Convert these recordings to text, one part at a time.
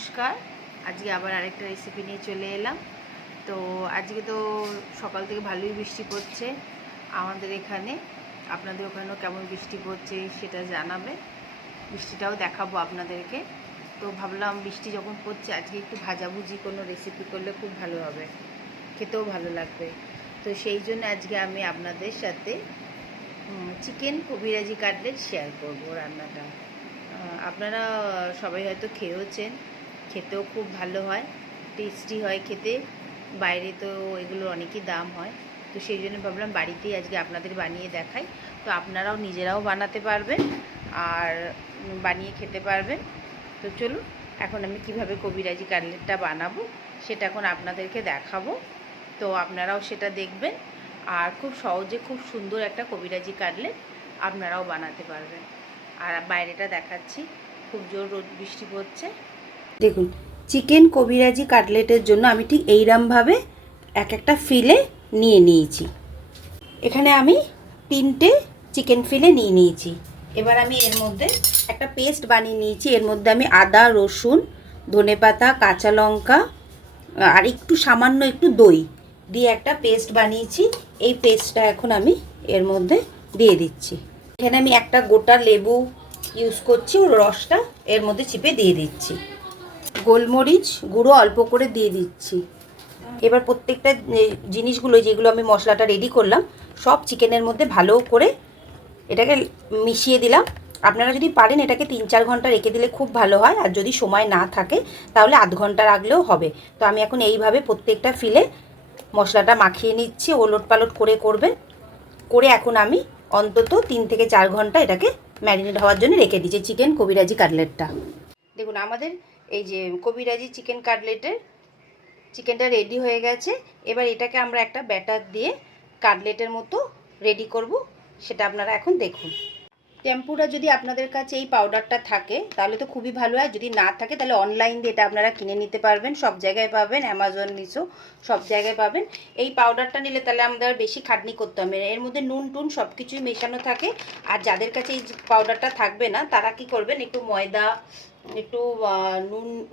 নমস্কার। আজকে আবার আরেকটা রেসিপি নিয়ে চলে এলাম। তো আজকে তো সকাল থেকে ভালোই বৃষ্টি পড়ছে আমাদের এখানে। আপনাদের ওখানেও কেমন বৃষ্টি পড়ছে সেটা জানাবে, বৃষ্টিটাও দেখাবো আপনাদেরকে। তো ভাবলাম বৃষ্টি যখন পড়ছে আজকে একটু ভাজাভুজি কোনো রেসিপি করলে খুব ভালো হবে, খেতেও ভালো লাগবে। তো সেই জন্য আজকে আমি আপনাদের সাথে চিকেন কবিরাজি কাটলেট শেয়ার করব রান্নাটা। আপনারা সবাই হয়তো খেয়েওছেন, খেতেও খুব ভালো হয়, টেস্টি হয় খেতে। বাইরে তো এগুলোর অনেকই দাম হয়, তো সেই জন্য ভাবলাম বাড়িতেই আজকে আপনাদের বানিয়ে দেখাই। তো আপনারাও নিজেরাও বানাতে পারবেন আর বানিয়ে খেতে পারবেন। তো চলুন এখন আমি কিভাবে কবিরাজি কাটলেটটা বানাবো সেটা এখন আপনাদেরকে দেখাবো। তো আপনারাও সেটা দেখবেন আর খুব সহজে খুব সুন্দর একটা কবিরাজি কাটলেট আপনারাও বানাতে পারবেন। আর বাইরেটা দেখাচ্ছি, খুব জোর রোদ বৃষ্টি পড়ছে। দেখুন, চিকেন কবিরাজি কাটলেটের জন্য আমি ঠিক এইরকমভাবে এক একটা ফিলে নিয়ে নিয়েছি। এখানে আমি 3টে চিকেন ফিলে নিয়ে নিয়েছি। এবার আমি এর মধ্যে একটা পেস্ট বানিয়ে নিয়েছি। এর মধ্যে আমি আদা, রসুন, ধনেপাতা, কাঁচা লঙ্কা আর একটু সামান্য একটু দই দিয়ে একটা পেস্ট বানিয়েছি। এই পেস্টটা এখন আমি এর মধ্যে দিয়ে দিচ্ছি। এখানে আমি একটা গোটা লেবু ইউজ করছি, ওর রসটা এর মধ্যে চিপে দিয়ে দিচ্ছি। গোলমরিচ গুঁড়ো অল্প করে দিয়ে দিচ্ছি। এবার প্রত্যেকটা জিনিসগুলো যেগুলো আমি মশলাটা রেডি করলাম সব চিকেনের মধ্যে ভালো করে এটাকে মিশিয়ে দিলাম। আপনারা যদি পারেন এটাকে 3-4 ঘন্টা রেখে দিলে খুব ভালো হয়, আর যদি সময় না থাকে তাহলে আধ ঘন্টা রাখলেও হবে। তো আমি এখন এইভাবে প্রত্যেকটা ফিলে মশলাটা মাখিয়ে নিচ্ছি, ওলট পালট করে করবেন। করে এখন আমি অন্তত 3 থেকে 4 ঘন্টা এটাকে ম্যারিনেট হওয়ার জন্য রেখে দিচ্ছি চিকেন কবিরাজি কাটলেটটা। দেখুন, আমাদের এই যে কবিরাজি চিকেন কাটলেটের চিকেনটা রেডি হয়ে গেছে। এবার এটাকে আমরা একটা ব্যাটার দিয়ে কাটলেটের মতো রেডি করব, সেটা আপনারা এখন দেখুন। টেম্পুরা যদি আপনাদের কাছে এই পাউডারটা থাকে তাহলে তো খুবই ভালো হয়, যদি না থাকে তাহলে অনলাইন দিয়ে এটা আপনারা কিনে নিতে পারবেন, সব জায়গায় পাবেন, অ্যামাজন, মিশো সব জায়গায় পাবেন। এই পাউডারটা নিলে তাহলে আমাদের বেশি খাটনি করতে হবে, এর মধ্যে নুন টুন সব কিছুই মেশানো থাকে। আর যাদের কাছে এই পাউডারটা থাকবে না তারা কি করবেন, একটু ময়দা, একটু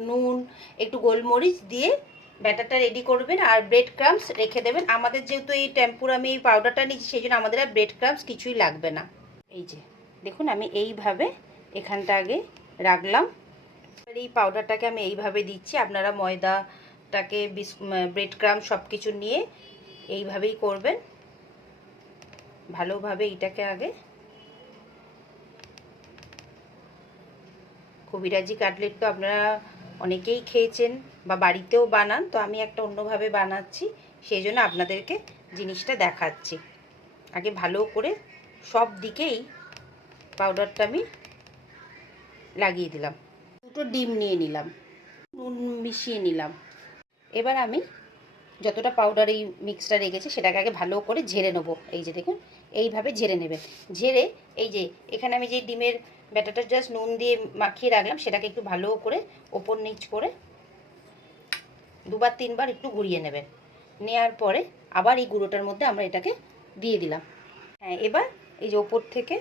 নুন, একটু গোলমরিচ দিয়ে ব্যাটারটা রেডি করবেন আর ব্রেড ক্রাম্বস রেখে দেবেন। আমাদের যেহেতু এই টেম্পুর আমি এই পাউডারটা নিচ্ছি সেই জন্য আমাদের আর ব্রেড ক্রাম্বস কিছুই লাগবে না। এই যে দেখুন, আমি এইভাবে এখানটা আগে রাখলাম। এই পাউডারটাকে আমি এইভাবে দিচ্ছি। আপনারা ময়দাটাকে ব্রেড ক্রাম্ব সব কিছু নিয়ে এইভাবেই করবেন ভালোভাবে। এইটাকে আগে কবিরাজি কাটলেট তো আপনারা অনেকেই খেয়েছেন বা বাড়িতেও বানান, তো আমি একটা অন্যভাবে বানাচ্ছি, সেই জন্য আপনাদেরকে জিনিসটা দেখাচ্ছি। আগে ভালো করে সব দিকেই পাউডারটা আমি লাগিয়ে দিলাম। 2টো ডিম নিয়ে নিলাম, নুন মিশিয়ে নিলাম। এবার আমি যতটা পাউডার এই মিক্সটা রেখেছি সেটাকে আগে ভালো করে ঝেড়ে নেবো। এই যে দেখুন, এইভাবে ঝেড়ে নেবেন। ঝেড়ে এই যে এখানে আমি যে ডিমের ব্যাটারটা জাস্ট নুন দিয়ে মাখিয়ে রাখলাম সেটাকে একটু ভালো করে ওপর নিচ করে 2-3 বার একটু ঘুরিয়ে নেবেন। নেওয়ার পরে আবার এই গুঁড়োটার মধ্যে আমরা এটাকে দিয়ে দিলাম। হ্যাঁ, এবার এই যে ওপর থেকে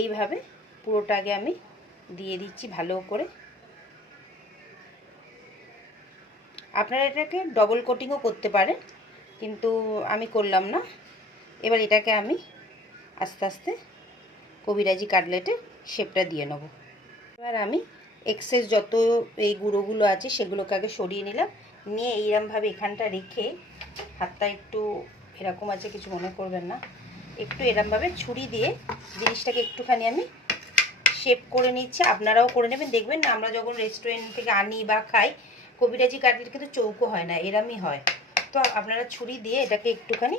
এইভাবে পুরোটা আগে আমি দিয়ে দিচ্ছি ভালো করে। আপনারা এটাকে ডবল কোটিংও করতে পারেন, কিন্তু আমি করলাম না। এবার এটাকে আমি আস্তে আস্তে কবিরাজি কাটলেটের শেপটা দিয়ে নেব। এবার আমি এক্সেস যত এই গুঁড়োগুলো আছে সেগুলোকে আগে সরিয়ে নিলাম। নিয়ে এইরকমভাবে এখানটা রেখে, হাতটা একটু এরকম আছে কিছু মনে করবেন না, একটু এরকমভাবে ছুরি দিয়ে জিনিসটাকে একটুখানি আমি শেপ করে নিচ্ছি। আপনারাও করে নেবেন, দেখবেন না আমরা যখন রেস্টুরেন্ট থেকে আনি বা খাই কবিরাজি কাটলেট কিন্তু চৌকো হয় না, এরমই হয়। তো আপনারা ছুরি দিয়ে এটাকে একটুখানি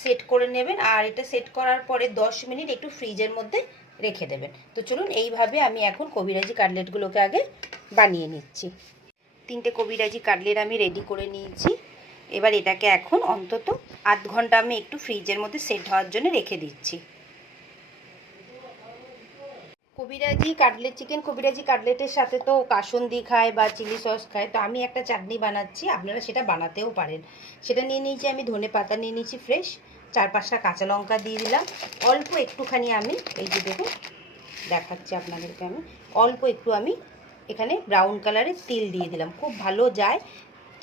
সেট করে নেবেন, আর এটা সেট করার পরে 10 মিনিট একটু ফ্রিজের মধ্যে রেখে দেবেন। তো চলুন এইভাবে আমি এখন কবিরাজি কাটলেটগুলোকে আগে বানিয়ে নিচ্ছি। 3টে কবিরাজি কাটলেট আমি রেডি করে নিয়েছি। এবার এটাকে এখন অন্তত আধ ঘন্টা আমি একটু ফ্রিজের মধ্যে সেট হওয়ার জন্য রেখে দিচ্ছি। কবিরাজি কাটলেট, চিকেন কবিরাজি কাটলেটের সাথে তো কাসুন্দি খায় বা চিলি সস খায়, তো আমি একটা চাটনি বানাচ্ছি, আপনারা সেটা বানাতেও পারেন। সেটা নিয়ে নিয়েছি আমি ধনে পাতা নিয়ে নিয়েছি ফ্রেশ, 4-5টা কাঁচা লঙ্কা দিয়ে দিলাম, অল্প একটুখানি আমি এই যে দেখুন দেখাচ্ছি আপনাদেরকে, আমি অল্প একটু আমি এখানে ব্রাউন কালারের তিল দিয়ে দিলাম, খুব ভালো যায়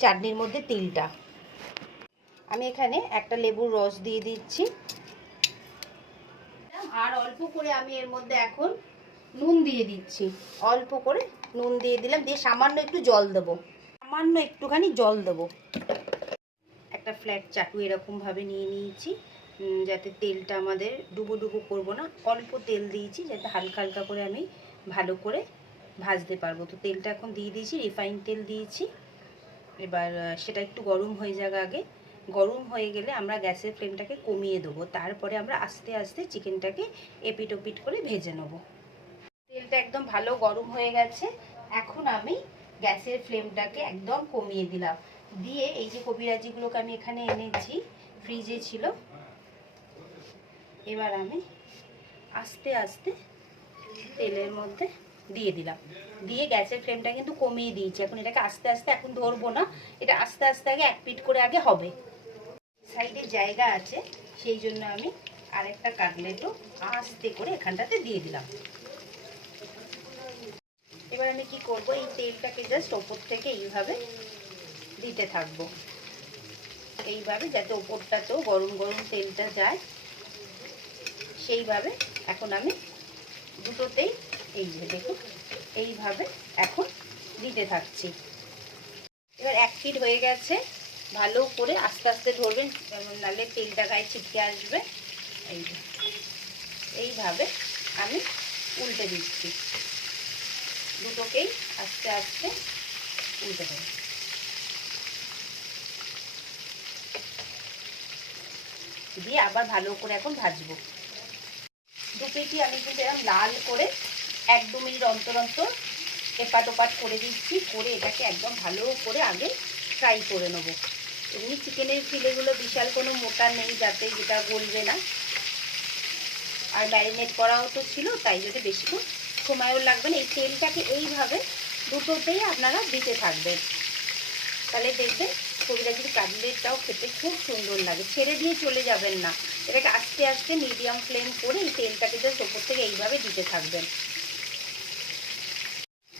চাটনির মধ্যে তিলটা। আমি এখানে একটা লেবুর রস দিয়ে দিচ্ছি, আর অল্প করে আমি এর মধ্যে এখন নুন দিয়ে দিচ্ছি। অল্প করে নুন দিয়ে দিলাম, দিয়ে সামান্য একটু জল দেবো, সামান্য একটুখানি জল দেবো। একটা ফ্ল্যাট চাটু এরকমভাবে নিয়ে নিয়েছি, যাতে তেলটা আমাদের ডুবো ডুবো করবো না, অল্প তেল দিয়েছি যাতে হালকা হালকা করে আমি ভালো করে ভাজতে পারবো। তো তেলটা এখন দিয়ে দিয়েছি, রিফাইন তেল দিয়েছি। এবার সেটা একটু গরম হয়ে যাক আগে, গরম হয়ে গেলে আমরা গ্যাসের ফ্লেমটাকে কমিয়ে দেবো, তারপরে আমরা আস্তে আস্তে চিকেনটাকে এপিট ওপিট করে ভেজে নেবো। তেলটা একদম ভালো গরম হয়ে গেছে, এখন আমি গ্যাসের ফ্লেমটাকে একদম কমিয়ে দিলাম, দিয়ে এই যে কবিরাজিগুলোকে আমি এখানে এনেছি, ফ্রিজে ছিল, এবার আমি আস্তে আস্তে তেলের মধ্যে দিয়ে দিলাম, দিয়ে গ্যাসের ফ্লেমটা কিন্তু কমিয়ে দিয়েছি। এখন এটাকে আস্তে আস্তে, এখন ধরবো না, এটা আস্তে আস্তে আগে এক পিট করে আগে হবে। সাইডে জায়গা আছে সেই জন্য আমি আরেকটা কাটলেটও আস্তে করে এখানটাতে দিয়ে দিলাম। এবার আমি কি করব, এই তেলটাকে জাস্ট ওপর থেকে এইভাবে দিতে থাকবো, এইভাবে যাতে ওপরটাতেও গরম গরম তেলটা যায় সেইভাবে। এখন আমি দুটোতেই এই যে দেখুন এইভাবে এখন দিতে থাকছি। এবার এক পিঠ হয়ে গেছে, ভালো করে আস্তে আস্তে ধরবেন, নাহলে তেলটা গায়ে ছিটকে আসবে। এই যে এইভাবে আমি উল্টে দিচ্ছি, দুটোকেই আস্তে আস্তে উল্টে দেবো, দিয়ে আবার ভালো করে এখন ভাজবো। দু পিঠি আমি কিন্তু এরকম লাল করে 1-2 মিনিট অন্তর অন্তর এপাট ওপাট করে দিচ্ছি, করে এটাকে একদম ভালো করে আগে ফ্রাই করে নেবো। এমনি চিকেনের ফিলেগুলো বিশাল কোনো মোটা নেই, যাতে যেটা গলবে না, আর ম্যারিনেট করাও তো ছিল, তাই যদি বেশিক্ষণ সময়ও লাগবে না। এই তেলটাকে এইভাবে দুটোতেই আপনারা দিতে থাকবেন, তাহলে দেখবেন কবিরাজির কাটলেটটাও খেতে খুব সুন্দর লাগে। ছেড়ে দিয়ে চলে যাবেন না, এটাকে আস্তে আস্তে মিডিয়াম ফ্লেম করে এই তেলটাকে জাস্ট ওপর থেকে এইভাবে দিতে থাকবেন।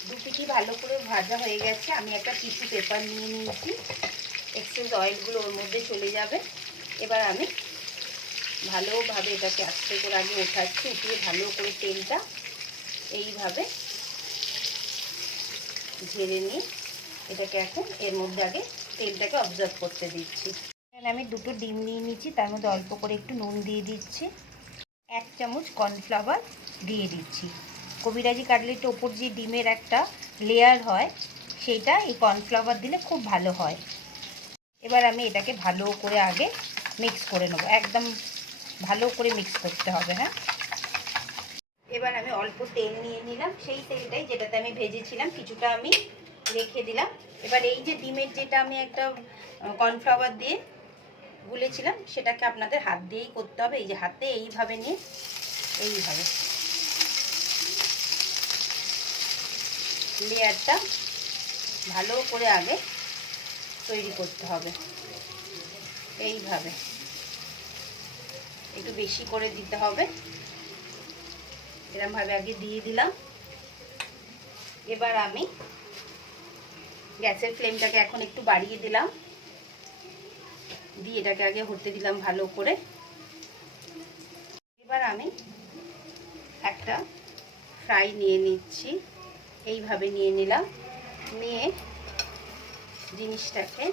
দু পিঠি ভালো করে ভাজা হয়ে গেছে, আমি একটা টিস্যু পেপার নিয়ে নিয়েছি, এক্সেস অয়েলগুলো ওর মধ্যে চলে যাবে। এবার আমি ভালোভাবে এটাকে আস্তে করে আগে ওঠাচ্ছি, উঠিয়ে ভালো করে তেলটা এইভাবে ঝেড়ে নিয়ে এটাকে এখন এর মধ্যে আগে তেলটাকে অবজার্ভ করতে দিচ্ছি। এখানে আমি দুটো ডিম নিয়ে নিচ্ছি, তার মধ্যে অল্প করে একটু নুন দিয়ে দিচ্ছি, 1 চামচ কর্নফ্লাওয়ার দিয়ে দিচ্ছি। কবিরাজি কাটলেটের ওপর যে ডিমের একটা লেয়ার হয়, সেইটা এই কর্নফ্লাওয়ার দিলে খুব ভালো হয়। এবার আমি এটাকে ভালো করে আগে মিক্স করে নেবো, একদম ভালো করে মিক্স করতে হবে। হ্যাঁ, এবার আমি অল্প তেল নিয়ে নিলাম, সেই তেলটাই যেটাতে আমি ভেজেছিলাম কিছুটা আমি রেখে দিলাম। এবার এই যে ডিমের যেটা আমি একটা কর্নফ্লাওয়ার দিয়ে গুলেছিলাম, সেটাকে আপনাদের হাত দিয়েই করতে হবে। এই যে হাতে এইভাবে নিয়ে এইভাবে লেয়ারটা ভালো করে আগে তৈরি করতে হবে, এইভাবে একটু বেশি করে দিতে হবে, এরকমভাবে আগে দিয়ে দিলাম। এবার আমি গ্যাসের ফ্লেমটাকে এখন একটু বাড়িয়ে দিলাম, দিয়ে এটাকে আগে হতে দিলাম ভালো করে। এবার আমি একটা ফ্রাই নিয়ে নিচ্ছি, এইভাবে নিয়ে নিলাম, নিয়ে জিনিসটাকে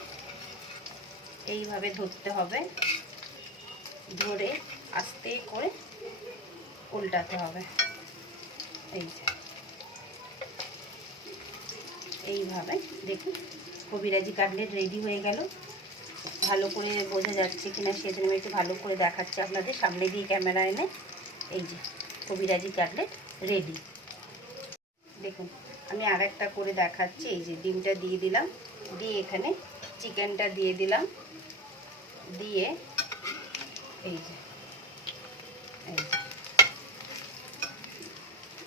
এইভাবে ধরতে হবে, ধরে আস্তে করে উল্টাতে হবে। এই যে এইভাবে দেখুন কবিরাজি কাটলেট রেডি হয়ে গেল। ভালো করে বোঝা যাচ্ছে কিনা সেজন্য একটু ভালো করে দেখাচ্ছি আপনাদের সামনে দিয়ে ক্যামেরা এনে। এই যে কবিরাজি কাটলেট রেডি। দেখুন আমি আর একটা করে দেখাচ্ছি, এই যে ডিমটা দিয়ে দিলাম, দিয়ে এখানে চিকেনটা দিয়ে দিলাম, দিয়ে এই যে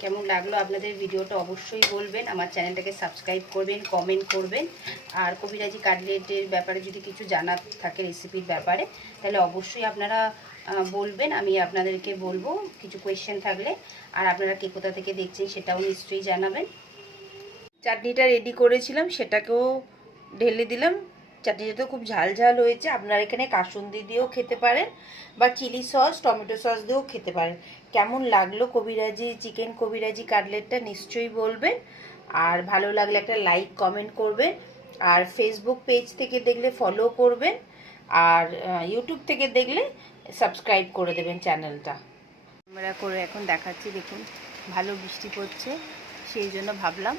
কেমন লাগলো আপনাদের ভিডিওটা অবশ্যই বলবেন, আমার চ্যানেলটাকে সাবস্ক্রাইব করবেন, কমেন্ট করবেন। আর কবিরাজি কাটলেটের ব্যাপারে যদি কিছু জানার থাকে রেসিপির ব্যাপারে, তাহলে অবশ্যই আপনারা বলবেন, আমি আপনাদেরকে বলবো কিছু কোয়েশ্চেন থাকলে। আর আপনারা কে কোথা থেকে দেখছেন সেটাও নিশ্চয়ই জানাবেন। চাটনিটা রেডি করেছিলাম সেটাকেও ঢেলে দিলাম। চাটনিটা তো খুব ঝাল ঝাল হয়েছে। আপনারা এখানে কাসুন্দি দিয়েও খেতে পারেন বা চিলি সস টমেটো সস দিয়েও খেতে পারেন। কেমন লাগলো কবিরাজি চিকেন কবিরাজি কাটলেটটা নিশ্চয়ই বলবেন। আর ভালো লাগলে একটা লাইক কমেন্ট করবেন। আর ফেসবুক পেজ থেকে দেখলে ফলো করবেন। আর ইউটিউব থেকে দেখলে সাবস্ক্রাইব করে দেবেন চ্যানেলটা। আমরা করে এখন দেখাচ্ছি, দেখুন ভালো বৃষ্টি পড়ছে, সেই জন্য ভাবলাম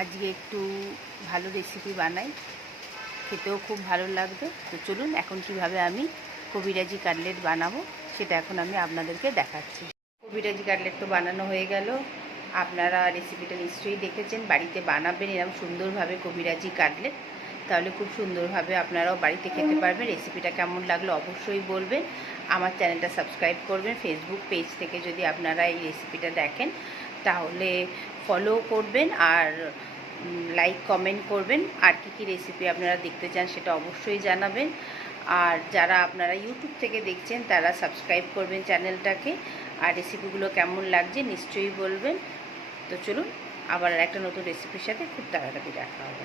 আজকে একটু ভালো রেসিপি বানাই, খেতেও খুব ভালো লাগবে। তো চলুন এখন কিভাবে আমি কবিরাজি কাটলেট বানাবো সেটা এখন আমি আপনাদেরকে দেখাচ্ছি। কবিরাজি কাটলেট তো বানানো হয়ে গেল। আপনারা রেসিপিটা নিশ্চয়ই দেখেছেন, বাড়িতে বানাবেন এরকম সুন্দরভাবে কবিরাজি কাটলেট, তাহলে খুব সুন্দরভাবে আপনারাও বাড়িতে খেতে পারবেন। রেসিপিটা কেমন লাগলো অবশ্যই বলবেন। আমার চ্যানেলটা সাবস্ক্রাইব করবেন। ফেসবুক পেজ থেকে যদি আপনারা এই রেসিপিটা দেখেন তাহলে ফলো করবেন আর লাইক কমেন্ট করবেন। আর কি রেসিপি আপনারা দেখতে চান সেটা অবশ্যই জানাবেন। আর যারা আপনারা ইউটিউব থেকে দেখছেন তারা সাবস্ক্রাইব করবেন চ্যানেলটাকে। আর রেসিপিগুলো কেমন লাগছে নিশ্চয়ই বলবেন। তো চলুন আবার একটা নতুন রেসিপির সাথে খুব তাড়াতাড়ি দেখা হবে।